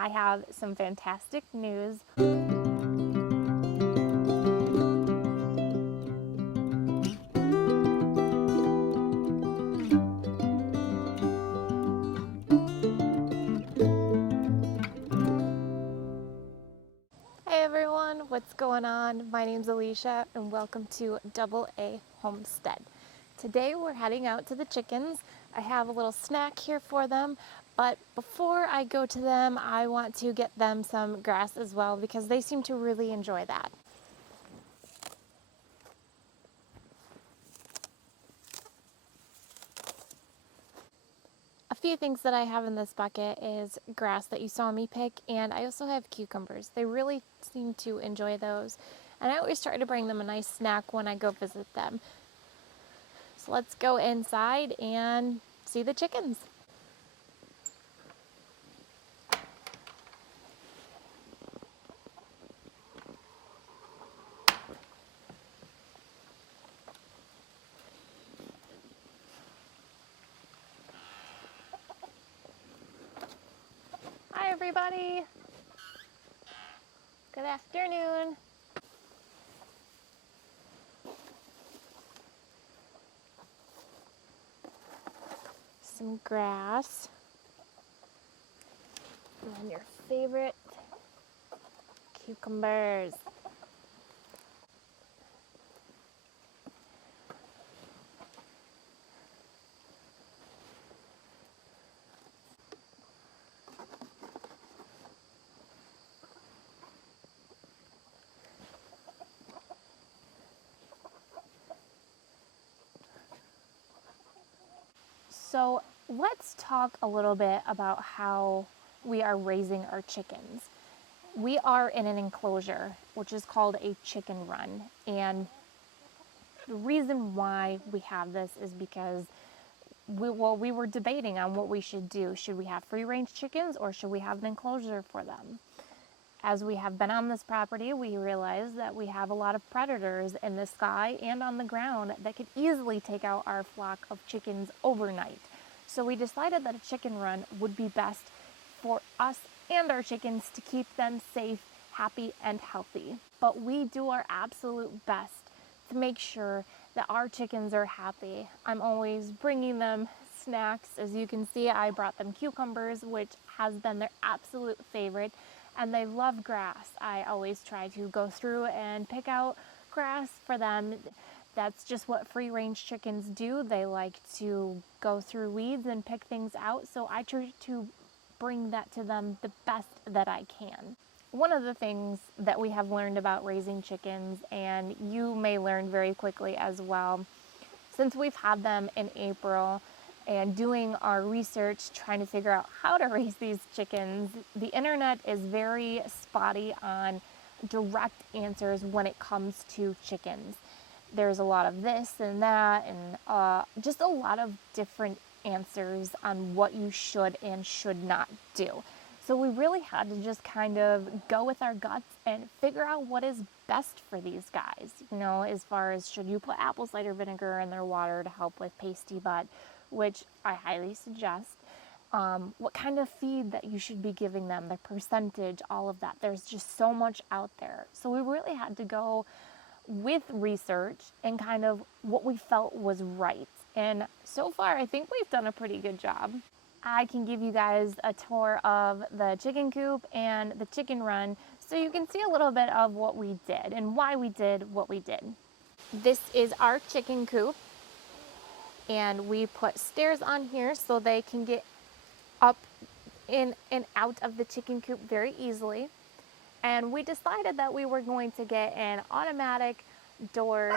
I have some fantastic news. Hey everyone, what's going on? My name's Alicia and welcome to Double A Homestead. Today we're heading out to the chickens. I have a little snack here for them, but before I go to them, I want to get them some grass as well because they seem to really enjoy that. A few things that I have in this bucket is grass that you saw me pick, and I also have cucumbers. They really seem to enjoy those, and I always try to bring them a nice snack when I go visit them. So let's go inside and see the chickens. Hi everybody. Good afternoon. Some grass. And then your favorite cucumbers. So let's talk a little bit about how we are raising our chickens. We are in an enclosure, which is called a chicken run. And the reason why we have this is because we were debating on what we should do. Should we have free range chickens or should we have an enclosure for them? As we have been on this property, we realize that we have a lot of predators in the sky and on the ground that could easily take out our flock of chickens overnight. So we decided that a chicken run would be best for us and our chickens to keep them safe, happy, and healthy. But we do our absolute best to make sure that our chickens are happy. I'm always bringing them snacks. As you can see, I brought them cucumbers, which has been their absolute favorite. And they love grass. I always try to go through and pick out grass for them. That's just what free range chickens do. They like to go through weeds and pick things out. So I try to bring that to them the best that I can. One of the things that we have learned about raising chickens, and you may learn very quickly as well, since we've had them in April, and doing our research trying to figure out how to raise these chickens, the internet is very spotty on direct answers when it comes to chickens. There's a lot of this and that and just a lot of different answers on what you should and should not do. So we really had to just kind of go with our guts and figure out what is best for these guys. You know, as far as should you put apple cider vinegar in their water to help with pasty butt, which I highly suggest. What kind of feed that you should be giving them, the percentage, all of that. There's just so much out there. So we really had to go with research and kind of what we felt was right. And so far, I think we've done a pretty good job. I can give you guys a tour of the chicken coop and the chicken run so you can see a little bit of what we did and why we did what we did. This is our chicken coop. And we put stairs on here so they can get up in and out of the chicken coop very easily. And we decided that we were going to get an automatic door.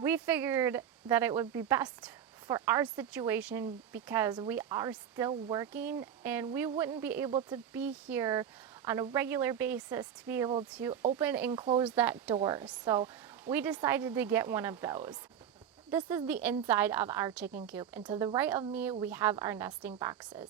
We figured that it would be best for our situation because we are still working and we wouldn't be able to be here on a regular basis to be able to open and close that door. So we decided to get one of those. This is the inside of our chicken coop, and to the right of me we have our nesting boxes.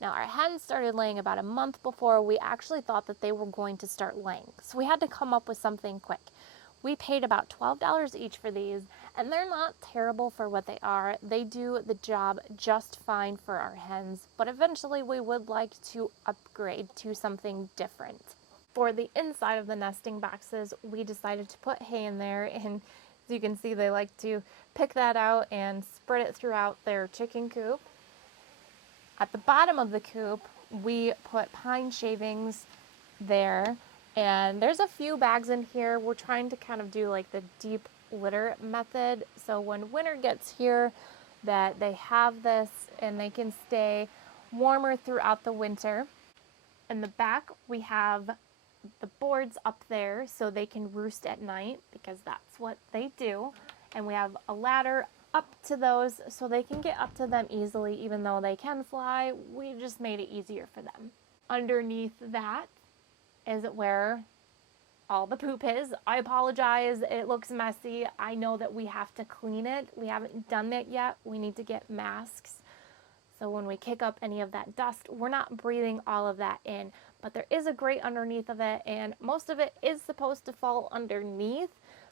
Now our hens started laying about a month before we actually thought that they were going to start laying, so we had to come up with something quick. We paid about $12 each for these, and they're not terrible for what they are. They do the job just fine for our hens, but eventually we would like to upgrade to something different. For the inside of the nesting boxes, we decided to put hay in there, and as you can see, they like to pick that out and spread it throughout their chicken coop. At the bottom of the coop, we put pine shavings there, and there's a few bags in here. We're trying to kind of do like the deep litter method, so when winter gets here that they have this and they can stay warmer throughout the winter. In the back, we have the boards up there so they can roost at night, because that's what they do. And we have a ladder up to those so they can get up to them easily. Even though they can fly, we just made it easier for them. Underneath that is where all the poop is. I apologize, it looks messy. I know that we have to clean it. We haven't done that yet. We need to get masks, so when we kick up any of that dust, we're not breathing all of that in. But there is a grate underneath of it, and most of it is supposed to fall underneath.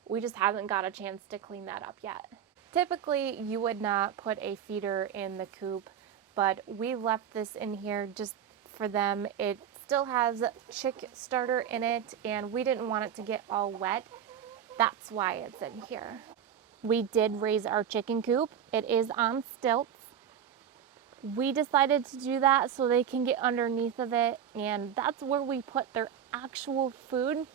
We just haven't got a chance to clean that up yet. Typically, you would not put a feeder in the coop, but we left this in here just for them. It still has chick starter in it, and we didn't want it to get all wet. That's why it's in here. We did raise our chicken coop. It is on stilts. We decided to do that so they can get underneath of it, and that's where we put their actual food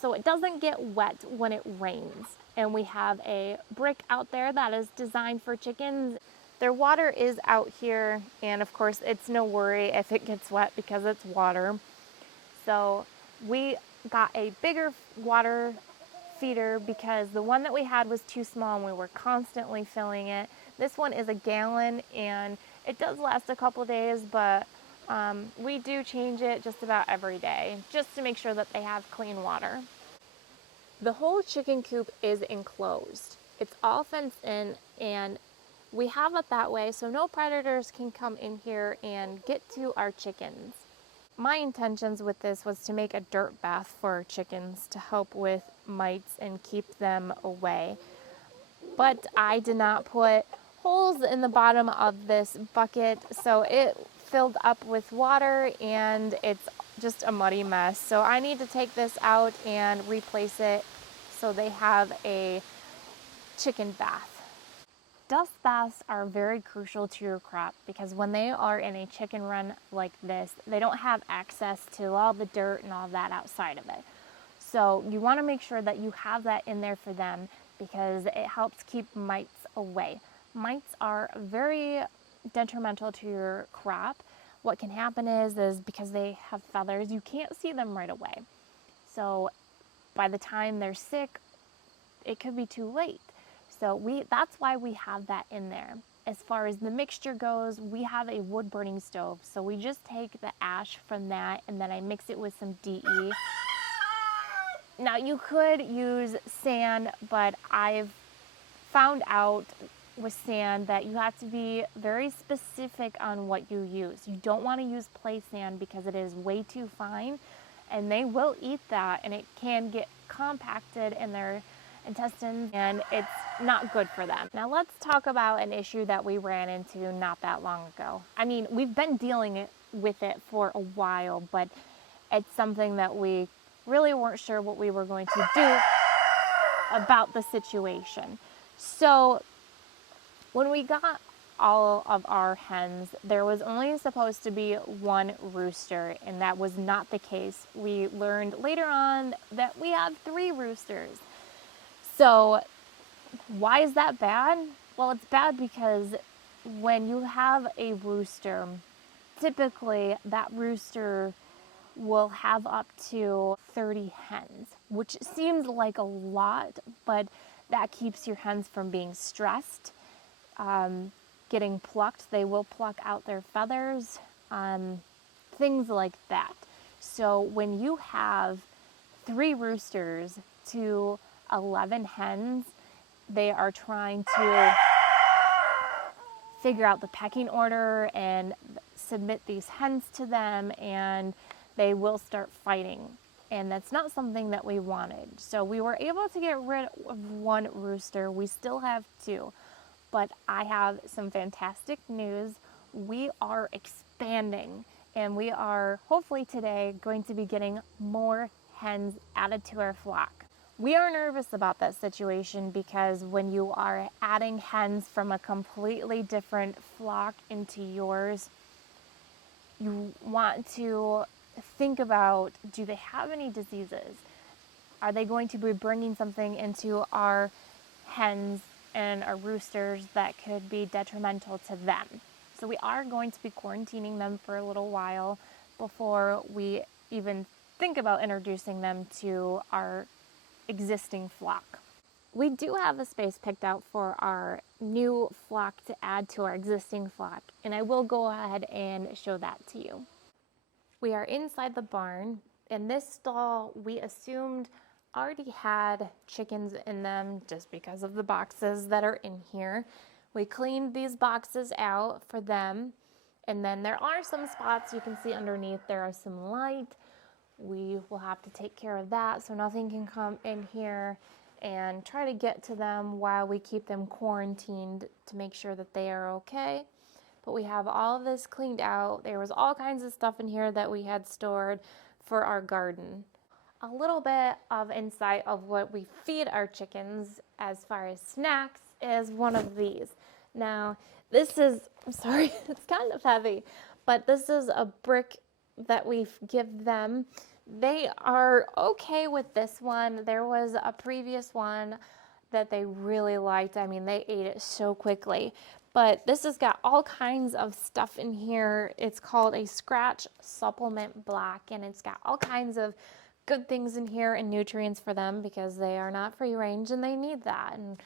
so it doesn't get wet when it rains. And we have a brick out there that is designed for chickens. Their water is out here, and of course it's no worry if it gets wet because it's water. So we got a bigger water feeder because the one that we had was too small and we were constantly filling it. This one is a gallon, and it does last a couple days, but we do change it just about every day just to make sure that they have clean water. The whole chicken coop is enclosed. It's all fenced in, and we have it that way so no predators can come in here and get to our chickens. My intentions with this was to make a dirt bath for our chickens to help with mites and keep them away. But I did not put holes in the bottom of this bucket, so it filled up with water and it's just a muddy mess. So I need to take this out and replace it so they have a chicken bath. Dust baths are very crucial to your crop because when they are in a chicken run like this, they don't have access to all the dirt and all that outside of it. So you want to make sure that you have that in there for them because it helps keep mites away. Mites are very detrimental to your crop. What can happen is because they have feathers, you can't see them right away. So by the time they're sick, it could be too late. So that's why we have that in there. As far as the mixture goes, we have a wood burning stove. So we just take the ash from that and then I mix it with some DE. Now you could use sand, but I've found out with sand that you have to be very specific on what you use. You don't want to use play sand because it is way too fine and they will eat that and it can get compacted in their intestines and it's not good for them. Now let's talk about an issue that we ran into not that long ago. I mean, we've been dealing with it for a while, but it's something that we really weren't sure what we were going to do about the situation. So when we got all of our hens, there was only supposed to be one rooster, and that was not the case. We learned later on that we have 3 roosters. So why is that bad? Well, it's bad because when you have a rooster, typically that rooster will have up to 30 hens, which seems like a lot, but that keeps your hens from being stressed, getting plucked. They will pluck out their feathers, things like that. So when you have 3 roosters to 11 hens, they are trying to figure out the pecking order and submit these hens to them, and they will start fighting. and that's not something that we wanted. So we were able to get rid of one rooster. We still have two, but I have some fantastic news. We are expanding, and we are hopefully today going to be getting more hens added to our flock. We are nervous about that situation because when you are adding hens from a completely different flock into yours, you want to think about, do they have any diseases? Are they going to be bringing something into our hens and our roosters that could be detrimental to them? So we are going to be quarantining them for a little while before we even think about introducing them to our existing flock. We do have a space picked out for our new flock to add to our existing flock, and I will go ahead and show that to you. We are inside the barn, and this stall we assumed already had chickens in them just because of the boxes that are in here. We cleaned these boxes out for them, and then there are some spots you can see underneath. There are some light. We will have to take care of that so nothing can come in here and try to get to them while we keep them quarantined to make sure that they are okay. But we have all of this cleaned out. There was all kinds of stuff in here that we had stored for our garden. A little bit of insight of what we feed our chickens as far as snacks is one of these. Now, this is, I'm sorry, it's kind of heavy, but this is a brick that we give them. They are okay with this one. There was a previous one that they really liked. I mean, they ate it so quickly. But this has got all kinds of stuff in here. It's called a Scratch Supplement Black, and it's got all kinds of good things in here and nutrients for them because they are not free range and they need that. And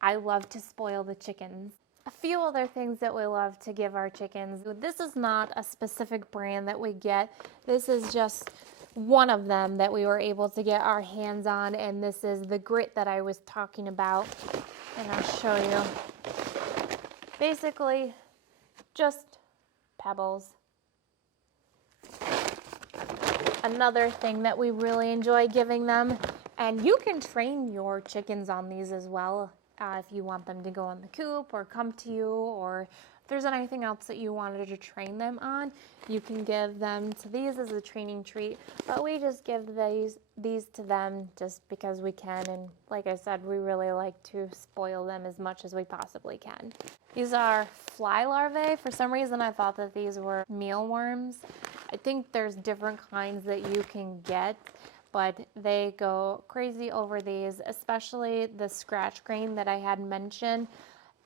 I love to spoil the chickens. A few other things that we love to give our chickens. This is not a specific brand that we get. This is just one of them that we were able to get our hands on, and this is the grit that I was talking about, and I'll show you. Basically, just pebbles. Another thing that we really enjoy giving them, and you can train your chickens on these as well if you want them to go in the coop or come to you, or if there's anything else that you wanted to train them on, you can give them to these as a training treat. But we just give these to them just because we can, and like I said, we really like to spoil them as much as we possibly can. These are fly larvae. For some reason I thought that these were mealworms. I think there's different kinds that you can get, but they go crazy over these, especially the scratch grain that I had mentioned.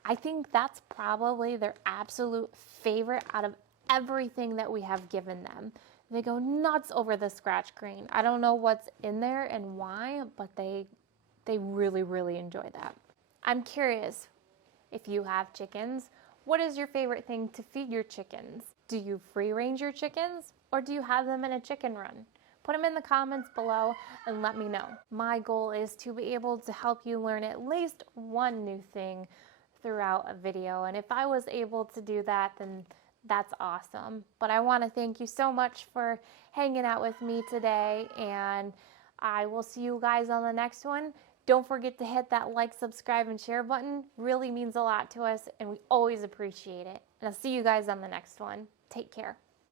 I think that's probably their absolute favorite out of everything that we have given them. They go nuts over the scratch grain. I don't know what's in there and why, but they really, really enjoy that. I'm curious, if you have chickens, what is your favorite thing to feed your chickens? Do you free range your chickens, or do you have them in a chicken run? Put them in the comments below and let me know. My goal is to be able to help you learn at least one new thing throughout a video, and if I was able to do that, then that's awesome. But I want to thank you so much for hanging out with me today, and I will see you guys on the next one. Don't forget to hit that like, subscribe, and share button. Really means a lot to us, and we always appreciate it. And I'll see you guys on the next one. Take care.